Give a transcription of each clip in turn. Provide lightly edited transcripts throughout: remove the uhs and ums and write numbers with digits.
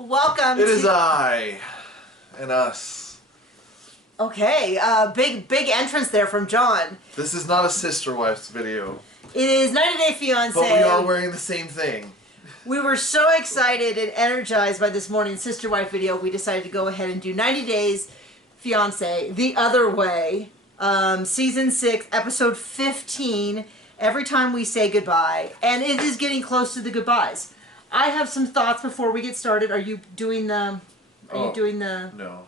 Welcome. It is I and us. Okay, big entrance there from John. This is not a sister wife's video. It is 90 Day Fiance. But we are wearing the same thing. We were so excited and energized by this morning's sister wife video, we decided to go ahead and do 90 Days Fiance the other way. Season 6, episode 15. Every time we say goodbye, and it is getting close to the goodbyes. I have some thoughts before we get started. Are you doing the? No.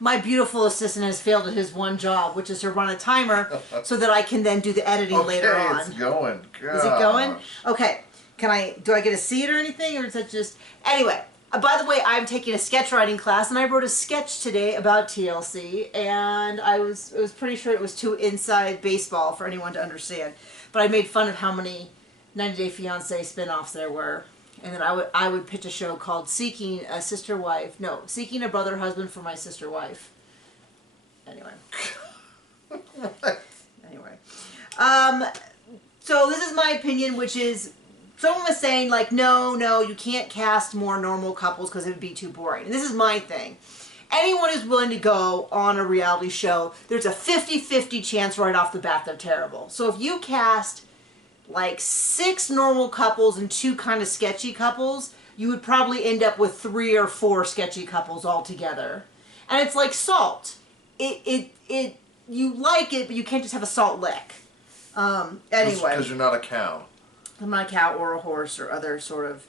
My beautiful assistant has failed at his one job, which is to run a timer so that I can then do the editing later on. It's going. Gosh. Is it going? Okay. Do I get to see it or anything, or is that just anyway? By the way, I'm taking a sketch writing class, and I wrote a sketch today about TLC, and it was pretty sure it was too inside baseball for anyone to understand. But I made fun of how many 90 Day Fiance spin-offs there were. And then I would pitch a show called Seeking a Brother Husband for My Sister Wife. Anyway. What? Anyway. So this is my opinion, which is, someone was saying, like, no, you can't cast more normal couples because it would be too boring. And this is my thing. Anyone who's willing to go on a reality show, there's a 50-50 chance right off the bat they're terrible. So if you cast like 6 normal couples and 2 kind of sketchy couples, you would probably end up with 3 or 4 sketchy couples altogether. And it's like salt. You like it, but you can't just have a salt lick. Anyway. Because you're not a cow. I'm not a cow or a horse or other sort of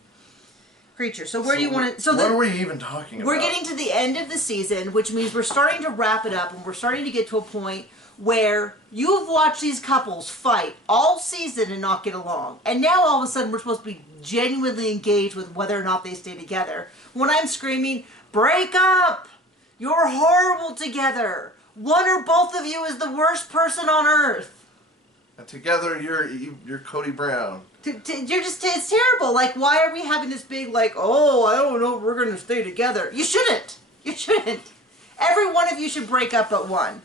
creature. So where do you want to... What are we even talking about? We're getting to the end of the season, which means we're starting to wrap it up, and we're starting to get to a point where you've watched these couples fight all season and not get along. And now all of a sudden we're supposed to be genuinely engaged with whether or not they stay together. When I'm screaming, break up! You're horrible together! One or both of you is the worst person on earth! And together you're Cody Brown. It's terrible. Like, why are we having this big, like, oh, I don't know if we're going to stay together? You shouldn't. You shouldn't. Every one of you should break up but one.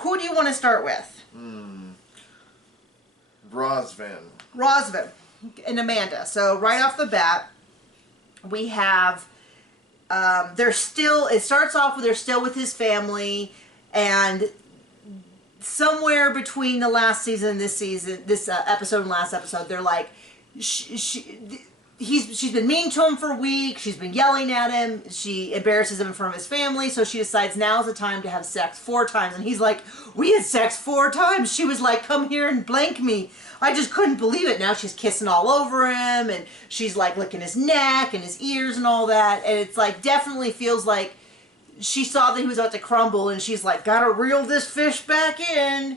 Who do you want to start with? Bronzeman and Amanda. So right off the bat, we have, it starts off with they're still with his family, and somewhere between the last season and this episode and last episode, they're like, she's been mean to him for weeks, she's been yelling at him, she embarrasses him in front of his family, so she decides now's the time to have sex 4 times, and he's like, we had sex 4 times, she was like, come here and blank me, I just couldn't believe it. Now she's kissing all over him, and she's like licking his neck and his ears and all that, and it's like, definitely feels like she saw that he was about to crumble, and she's like, gotta reel this fish back in,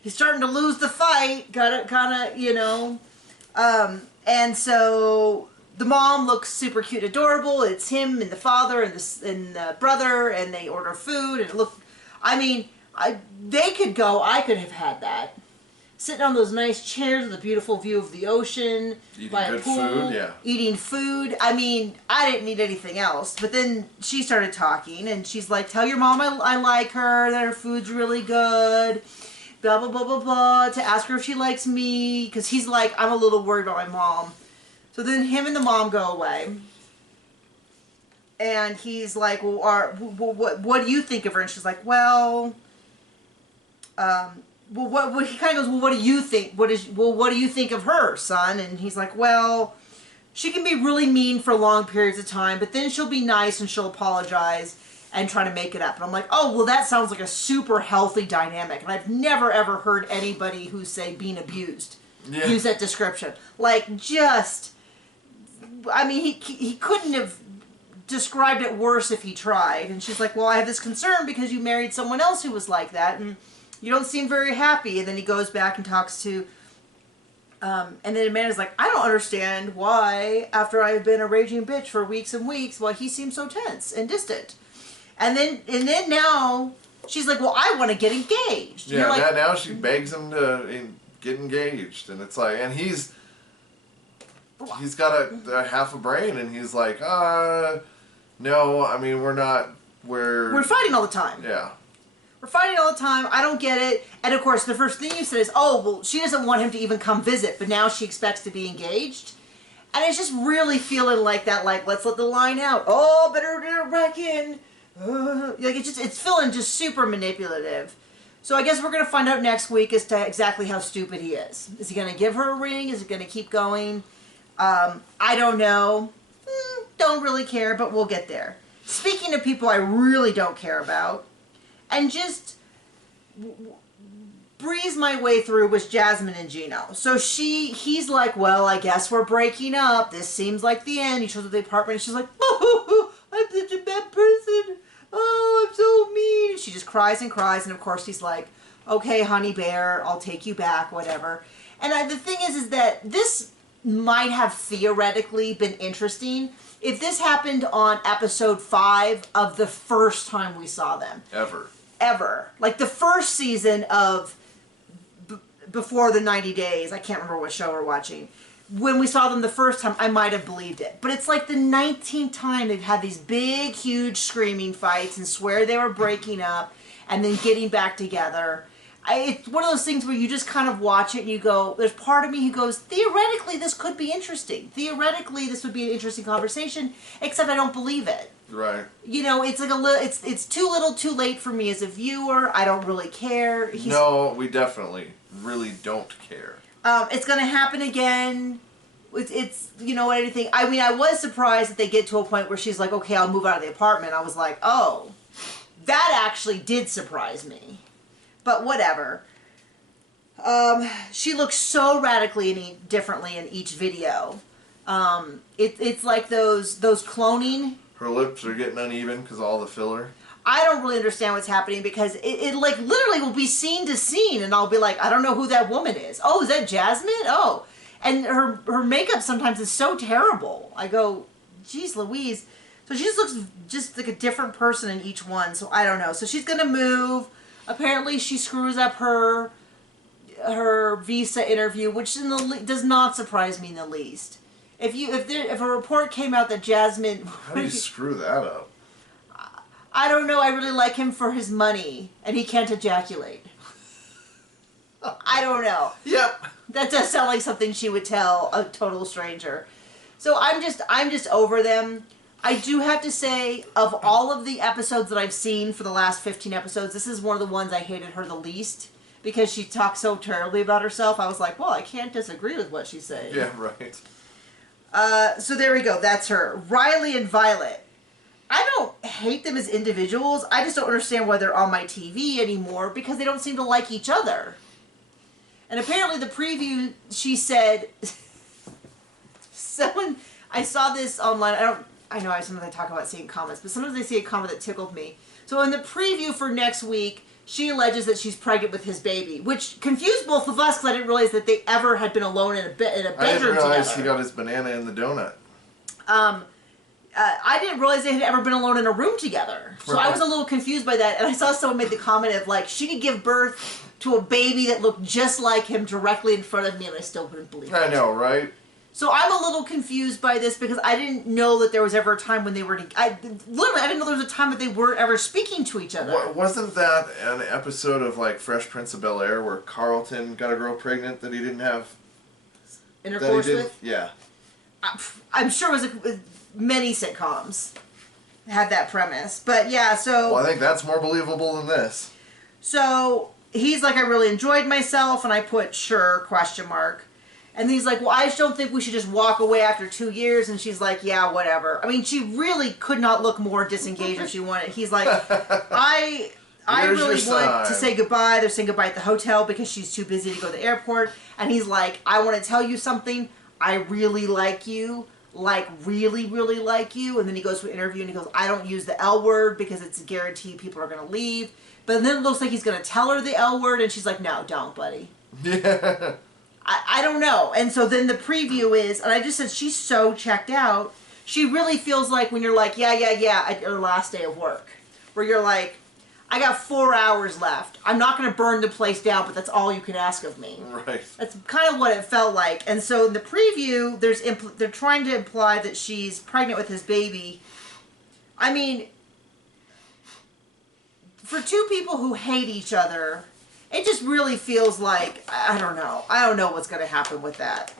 he's starting to lose the fight, gotta kinda, you know, and so the mom looks super cute and adorable. It's him and the father and the brother, and they order food, and they could go, I could have had that. Sitting on those nice chairs with a beautiful view of the ocean, by a pool, food, yeah. Eating food. I mean, I didn't need anything else. But then she started talking, and she's like, tell your mom I like her, that her food's really good, blah, blah, blah, blah, blah, to ask her if she likes me, because he's like, I'm a little worried about my mom. So then him and the mom go away, and he's like, well, what do you think of her? And she's like, well, he kind of goes, well, what do you think? What do you think of her, son? And he's like, well, she can be really mean for long periods of time, but then she'll be nice and she'll apologize and try to make it up. And I'm like, oh, well, that sounds like a super healthy dynamic. And I've never, ever heard anybody who say being abused use that description. Like, just, I mean, he couldn't have described it worse if he tried. And she's like, well, I have this concern because you married someone else who was like that, and you don't seem very happy. And then he goes back and talks to, and then Amanda's like, I don't understand why, after I've been a raging bitch for weeks and weeks, why he seems so tense and distant. And then now she's like, well, I want to get engaged. Yeah, like, now she begs him to get engaged, and it's like, and he's got a half a brain, and he's like, no, I mean, we're fighting all the time. Yeah. We're fighting all the time. I don't get it. And of course, the first thing you said is, oh, well, she doesn't want him to even come visit, but now she expects to be engaged. And it's just really feeling like that, like, let's let the line out. Oh, better get it back in. Like, it's feeling just super manipulative. So I guess we're going to find out next week as to exactly how stupid he is. Is he going to give her a ring? Is it going to keep going? I don't know. Don't really care, but we'll get there. Speaking of people I really don't care about, and just breeze my way through, was Jasmine and Gino. So he's like, well, I guess we're breaking up. This seems like the end. He shows up at the apartment and she's like, oh, I'm such a bad person. Oh, I'm so mean. She just cries and cries. And of course he's like, okay, honey bear, I'll take you back, whatever. And the thing is that this might have theoretically been interesting if this happened on episode 5 of the first time we saw them. Ever. Like the first season of before the 90 days. I can't remember what show we're watching. When we saw them the first time, I might have believed it. But it's like the 19th time they've had these big, huge screaming fights and swear they were breaking up and then getting back together. It's one of those things where you just kind of watch it and you go, there's part of me who goes, theoretically this could be interesting. Theoretically this would be an interesting conversation, except I don't believe it. Right. You know, it's like it's too little too late for me as a viewer. I don't really care. No, we definitely really don't care. It's going to happen again. It's you know, anything. I mean, I was surprised that they get to a point where she's like, okay, I'll move out of the apartment. I was like, oh, that actually did surprise me. But whatever. She looks so radically differently in each video. It's like those cloning. Her lips are getting uneven because of all the filler. I don't really understand what's happening because it like literally will be scene to scene and I'll be like, I don't know who that woman is. Oh, is that Jasmine? Oh. And her makeup sometimes is so terrible. I go, geez Louise. So she just looks just like a different person in each one. So I don't know. So she's going to move. Apparently she screws up her visa interview, which does not surprise me in the least. If a report came out that Jasmine... How do you screw that up? I don't know. I really like him for his money, and he can't ejaculate. I don't know. Yep. That does sound like something she would tell a total stranger. So I'm just over them. I do have to say, of all of the episodes that I've seen for the last 15 episodes, this is one of the ones I hated her the least. Because she talks so terribly about herself. I was like, well, I can't disagree with what she's saying. Yeah, right. So there we go. That's her. Riley and Violet. I don't hate them as individuals. I just don't understand why they're on my TV anymore because they don't seem to like each other. And apparently the preview, she said... I saw this online. I know sometimes I talk about seeing comments, but sometimes I see a comment that tickled me. So in the preview for next week, she alleges that she's pregnant with his baby, which confused both of us because I didn't realize that they ever had been alone in a bedroom together. I didn't realize he got his banana in the donut. I didn't realize they had ever been alone in a room together. So I was a little confused by that. And I saw someone made the comment of, like, she could give birth to a baby that looked just like him directly in front of me, and I still wouldn't believe it. I know, right? So I'm a little confused by this because I didn't know that there was ever a time when they were... I didn't know there was a time that they weren't ever speaking to each other. Wasn't that an episode of, like, Fresh Prince of Bel-Air where Carlton got a girl pregnant that he didn't have... Intercourse with? Yeah. I'm sure it was many sitcoms had that premise. But yeah, so... Well, I think that's more believable than this. So he's like, I really enjoyed myself, and I put, sure, question mark. And he's like, well, I just don't think we should just walk away after 2 years. And she's like, yeah, whatever. I mean, she really could not look more disengaged if she wanted. He's like, I really want to say goodbye. They're saying goodbye at the hotel because she's too busy to go to the airport. And he's like, I want to tell you something. I really like you. Like, really, really like you. And then he goes to an interview and he goes, I don't use the L word because it's a guarantee people are going to leave. But then it looks like he's going to tell her the L word. And she's like, no, don't, buddy. Yeah. I don't know. And so then the preview is, and I just said she's so checked out. She really feels like when you're like, yeah, at your last day of work. Where you're like, I got 4 hours left. I'm not going to burn the place down, but that's all you can ask of me. Right. That's kind of what it felt like. And so in the preview, they're trying to imply that she's pregnant with his baby. I mean, for two people who hate each other... It just really feels like, I don't know. I don't know what's going to happen with that.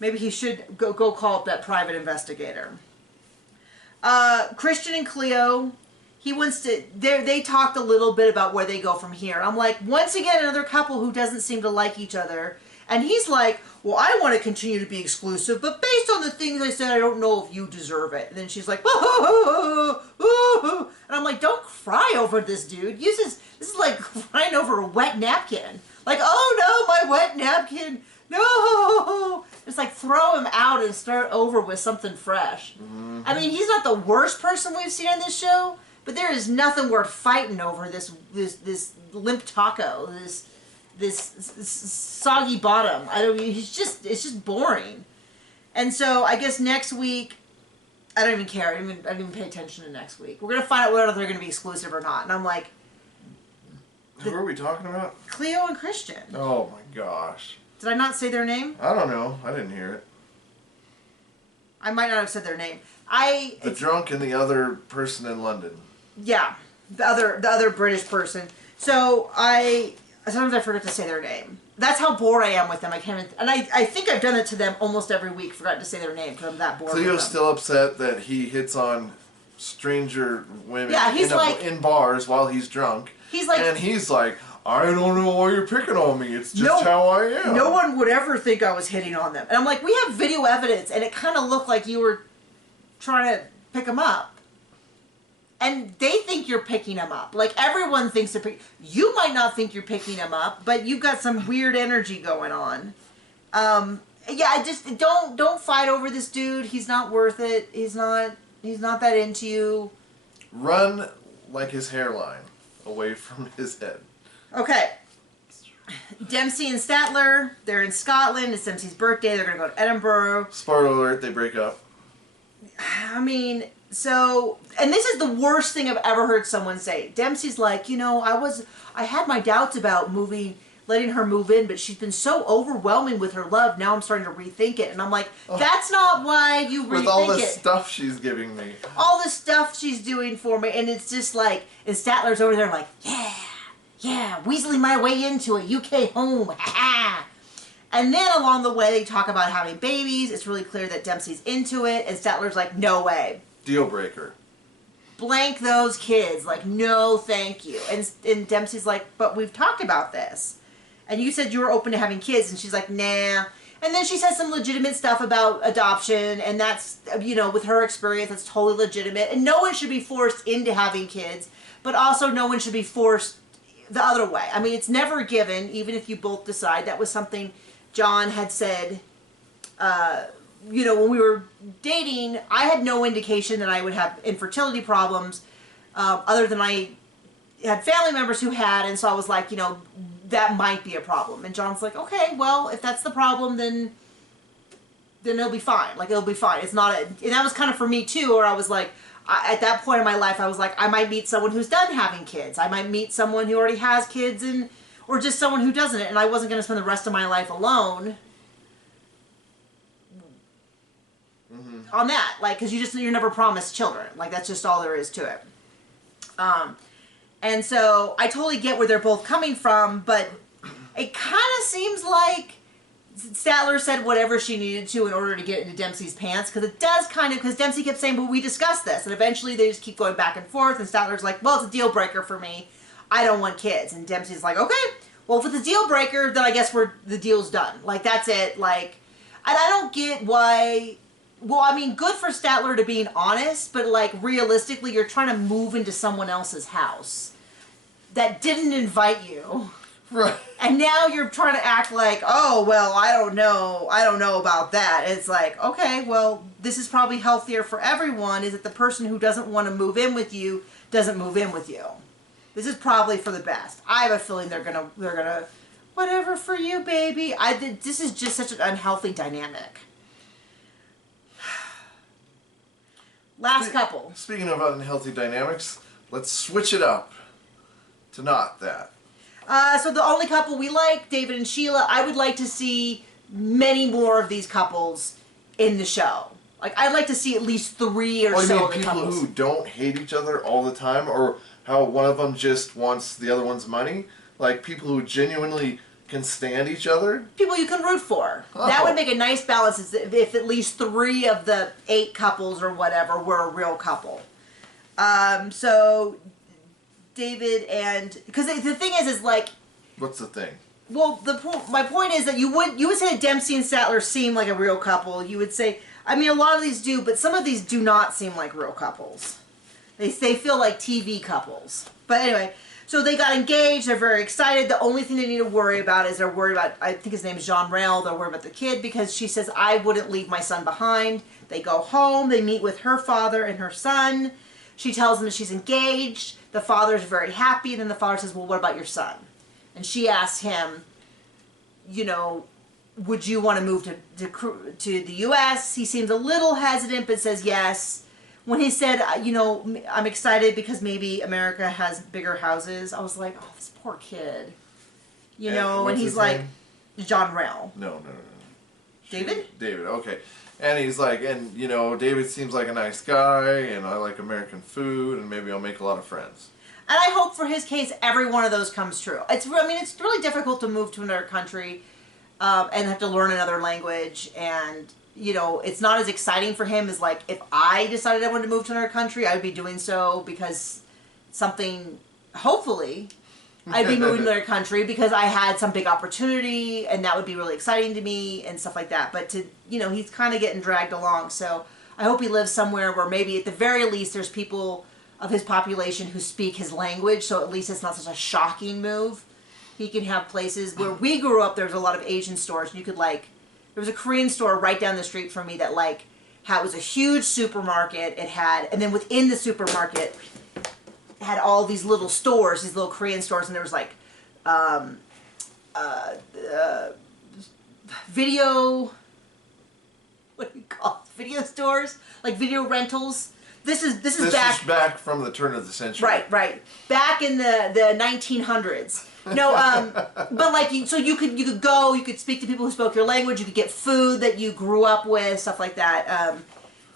Maybe he should go call up that private investigator. Christian and Cleo, he wants to, they talked a little bit about where they go from here. I'm like, once again, another couple who doesn't seem to like each other. And he's like, well, I want to continue to be exclusive, but based on the things I said, I don't know if you deserve it. And then she's like, and I'm like, don't cry over this, dude. This is like crying over a wet napkin. Like, oh no, my wet napkin. No. Just like throw him out and start over with something fresh. Mm-hmm. I mean, he's not the worst person we've seen on this show, but there is nothing worth fighting over this limp taco, this soggy bottom. It's just boring. And so I guess next week, I don't even care. I don't even pay attention to next week. We're gonna find out whether they're gonna be exclusive or not. And I'm like, who are we talking about? Cleo and Christian. Oh my gosh. Did I not say their name? I don't know. I didn't hear it. I might not have said their name. The drunk and the other person in London. Yeah, the other British person. So sometimes I forget to say their name. That's how bored I am with them. I can't even, and I think I've done it to them almost every week. Forgot to say their name because I'm that bored. Cleo's still upset that he hits on stranger women. Yeah, he's in bars while he's drunk. He's like, and he's like, I don't know why you're picking on me. It's just how I am. No one would ever think I was hitting on them. And I'm like, we have video evidence, and it kind of looked like you were trying to pick them up. And they think you're picking them up. Like, everyone thinks they're picking... You might not think you're picking them up, but you've got some weird energy going on. Yeah, just don't fight over this dude. He's not worth it. He's not that into you. Run like his hairline away from his head. Okay. Dempsey and Settler, they're in Scotland. It's Dempsey's birthday. They're going to go to Edinburgh. Spoiler alert, they break up. I mean, so, and this is the worst thing I've ever heard someone say. Dempsey's like, I had my doubts about letting her move in, but she's been so overwhelming with her love. Now I'm starting to rethink it. And I'm like, that's not why you rethink it. With all the stuff she's giving me. All the stuff she's doing for me. And it's just like, and Statler's over there like, yeah, weaseling my way into a UK home. And then along the way, they talk about having babies. It's really clear that Dempsey's into it. And Statler's like, no way. Deal breaker. Blank those kids. Like, no, thank you. And Dempsey's like, but we've talked about this. And you said you were open to having kids. And she's like, nah. And then she says some legitimate stuff about adoption. And that's, with her experience, that's totally legitimate. And no one should be forced into having kids. But also no one should be forced the other way. I mean, it's never given, even if you both decide. That was something John had said, when we were dating. I had no indication that I would have infertility problems, other than I had family members who had, and so I was like, that might be a problem. And John's like, okay, well, if that's the problem, then it'll be fine. Like, it'll be fine. It's not and that was kind of for me too, where I was like, at that point in my life, I was like, I might meet someone who's done having kids. I might meet someone who already has kids, or just someone who doesn't. And I wasn't going to spend the rest of my life alone on that. Like, because you're never promised children. Like, that's just all there is to it. And so I totally get where they're both coming from, but it kind of seems like Statler said whatever she needed to in order to get into Dempsey's pants, because it does because Dempsey kept saying, well, we discussed this, and eventually they just keep going back and forth, and Statler's like, well, it's a deal breaker for me. I don't want kids. And Dempsey's like, okay, well, if it's a deal breaker, then I guess the deal's done. Like, that's it. Like, and I don't get why, well, I mean, good for Statler to being honest, but, like, realistically, you're trying to move into someone else's house that didn't invite you. Right. And now you're trying to act like, oh, well, I don't know about that. It's like, okay, well, this is probably healthier for everyone, is that the person who doesn't want to move in with you doesn't move in with you. This is probably for the best. I have a feeling they're gonna, whatever for you, baby. This is just such an unhealthy dynamic. Last couple. Speaking of unhealthy dynamics, let's switch it up to not that. So the only couple we like, David and Sheila. I would like to see many more of these couples in the show. Like, I'd like to see at least 3 or so of the people couples. Who don't hate each other all the time, or how one of them just wants the other one's money. Like, people who genuinely can stand each other? People you can root for. Oh. That would make a nice balance if at least 3 of the 8 couples or whatever were a real couple. So David and because the thing is like. What's the thing? Well, my point is that you would say that Dempsey and Settler seem like a real couple. You would say, I mean, a lot of these do, but some of these do not seem like real couples. They feel like TV couples. But anyway, so they got engaged. They're very excited. The only thing they need to worry about is they're worried about, I think his name is Jean Rel. They're worried about the kid because she says, I wouldn't leave my son behind. They go home. They meet with her father and her son. She tells them that she's engaged. The father's very happy. Then the father says, well, what about your son? And she asked him, you know, would you want to move to the U.S.? He seems a little hesitant, but says yes. When he said, you know, I'm excited because maybe America has bigger houses, I was like, oh, this poor kid. You know, and he's like, Jean Rel. No. David? David, okay. And he's like, and, you know, David seems like a nice guy, and I like American food, and maybe I'll make a lot of friends. And I hope for his case, every one of those comes true. It's really difficult to move to another country and have to learn another language. And, you know, it's not as exciting for him as, like, if I decided I wanted to move to another country, I would be doing so because hopefully, I'd be moving to another country because I had some big opportunity and that would be really exciting to me and stuff like that. But he's kind of getting dragged along. So I hope he lives somewhere where maybe at the very least there's people of his population who speak his language, so at least it's not such a shocking move. He can have places where we grew up. There's a lot of Asian stores. You could there was a Korean store right down the street from me that it was a huge supermarket. And then within the supermarket, it had all these little stores, these little Korean stores, and there was video. What do you call it? Video stores, like video rentals. This is back from the turn of the century. Right. Back in the 1900s. No, but you could go, you could speak to people who spoke your language, you could get food that you grew up with, stuff like that.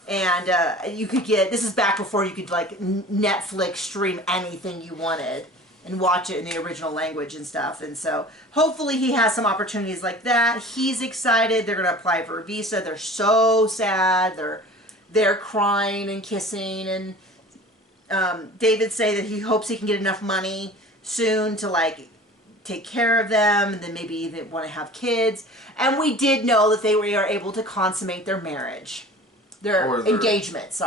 And you could this is back before you could Netflix stream anything you wanted and watch it in the original language and stuff. And so hopefully he has some opportunities like that. He's excited. They're going to apply for a visa. They're so sad. They're crying and kissing, and David say that he hopes he can get enough money soon to take care of them, and then maybe even want to have kids. And we did know that they were able to consummate their marriage, engagement.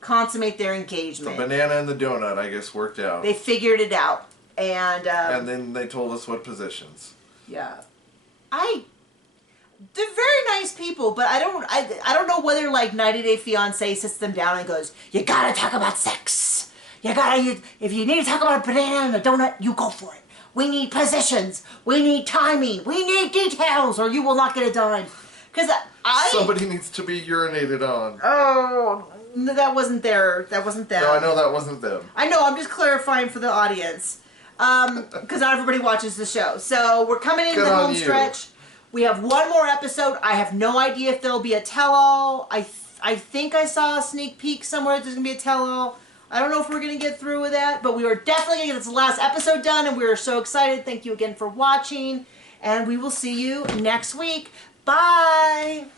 Consummate their engagement. The banana and the donut, I guess, worked out. They figured it out, and then they told us what positions. Yeah, they're very nice people, but I don't know whether 90 Day Fiance sits them down and goes, you gotta talk about sex. If you need to talk about a banana and a donut, you go for it. We need positions. We need timing. We need details, or you will not get it done. Because somebody needs to be urinated on. Oh, no, that wasn't them. No, I know that wasn't them. I know. I'm just clarifying for the audience, because not everybody watches the show. So we're coming into the home stretch. We have one more episode. I have no idea if there'll be a tell-all. I think I saw a sneak peek somewhere that there's going to be a tell-all. I don't know if we're going to get through with that, but we are definitely going to get this last episode done, and we are so excited. Thank you again for watching, and we will see you next week. Bye!